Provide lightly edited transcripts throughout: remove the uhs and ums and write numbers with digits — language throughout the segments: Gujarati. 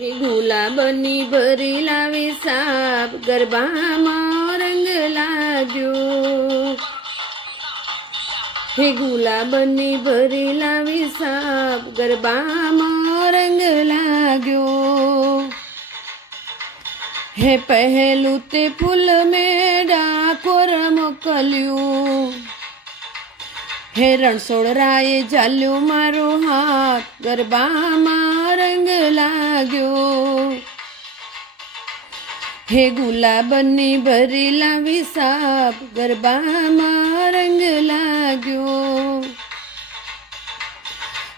હે ગુલાબની ભરી લાવી સાપ ગરબામાં રંગ લાગ્યો. હે ગુલાબની ભરી લાવી સાપ ગરબામાં રંગ લાગ્યો. હે પહેલું તે ફૂલ મેં ડાકોર મોકલ્યું. હે રણછોડરાયે ઝાલ્યો મારો હાથ ગરબામાં રંગ લાગ્યો. હે ગુલાબની ભરી લાવી સાપ ગરબામાં રંગ લાગ્યો.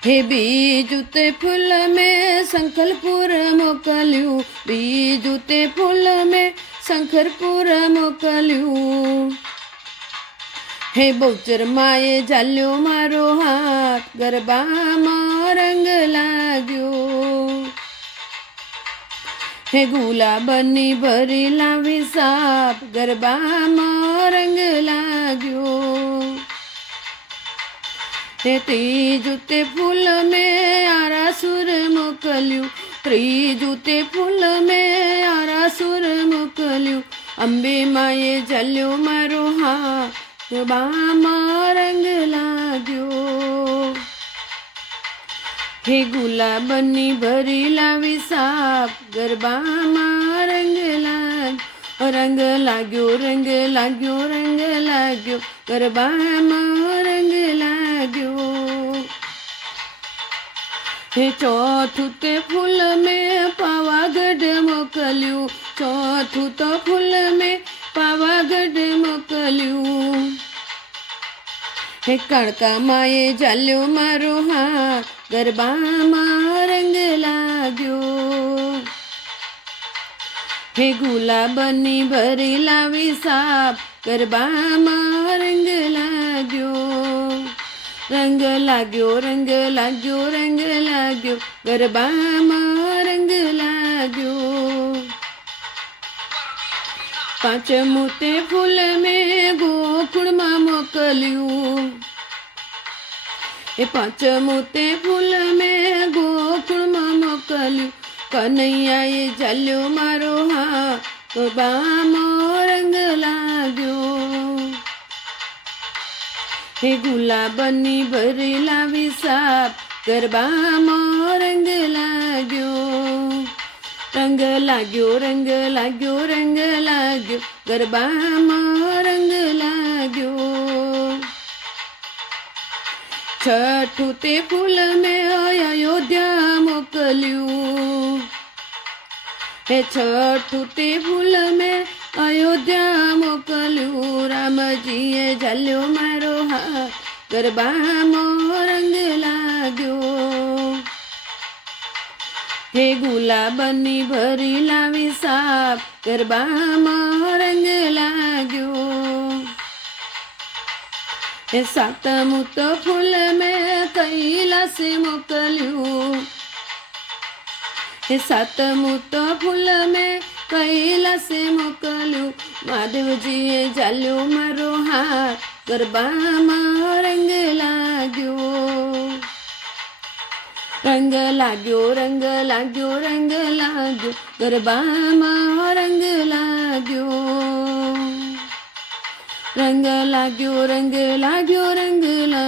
હે બીજું તે ફૂલ મેં શંખલપુર મોકલ્યું. બીજું તે ફૂલ મેં શંખરપુર મોકલ્યું. હે બહુચર માએ ઝાલ્યો મારો હાથ ગરબામાં રંગ લાગ્યો. હે ગુલાબની ભરી લાવી સાપ ગરબામાં રંગ લાગ્યો. હે ત્રીજું તે ફૂલ મેં આરાસુર મોકલ્યું. ત્રીજું તે ફૂલ મેં આરાસુર મોકલ્યું. અંબે માએ ઝાલ્યો મારો હાથ ગરબામાં રંગ લાગ્યો. હે ગુલાબની ભરી લાવી સાપ ગરબામાં રંગ લાગ્યો. રંગ લાગ્યો, રંગ લાગ્યો, રંગ લાગ્યો, ગરબામાં રંગ લાગ્યો. હે ચોથું તે ફૂલ મેં પાવાગઢ મોકલ્યું. ચોથું તો ફૂલ મેં પાવાગઢ મોકલ્યું. હે કાળકા માએ ઝાલ્યો મારો હાથ ગરબામાં રંગ લાગ્યો. હે ગુલાબની ભરી લાવી સાપ ગરબામાં રંગ લાગ્યો. રંગ લાગ્યો, રંગ લાગ્યો, રંગ લાગ્યો, ગરબામાં રંગ લાગ્યો. પાંચમું તે ફૂલ મેં ગોકુળમાં મોકલ્યું. એ પાંચમું તે ફૂલ મેં ગોકુળમાં મોકલ્યું. કનૈયાએ ઝાલ્યો મારો હાથ ગરબામાં રંગ લાગ્યો. હે ગુલાબની ભરી લાવી સાપ ગરબામાં રંગ લાગ્યો. રંગ લાગ્યો, રંગ લાગ્યો, રંગ લાગ્યો, ગરબામાં રંગ લાગ્યો. છઠ્ઠું તે ફૂલ મેં અયોધ્યા મોકલ્યું. હે છઠ્ઠું તે ફૂલ મેં અયોધ્યા મોકલ્યું. રામજીએ ઝાલ્યો મારો હાથ ગરબામાં રંગ લાગ્યો. હે ગુલાબની ભરી લાવી સાપ ગરબામાં રંગ લાગ્યો. હે સાતમું તો ફૂલ મેં કૈલાસે મોકલ્યું. હે સાતમું તો ફૂલ મેં કૈલાસે મોકલ્યું. મહાદેવજીએ ઝાલ્યો મારો હાથ ગરબામાં રંગ લાગ્યો. રંગ લાગ્યો, રંગ લાગ્યો, રંગ લાગ્યો, ગરબામાં રંગ લાગ્યો. રંગ લાગ્યો, રંગ લાગ્યો, રંગ લાગ્યો.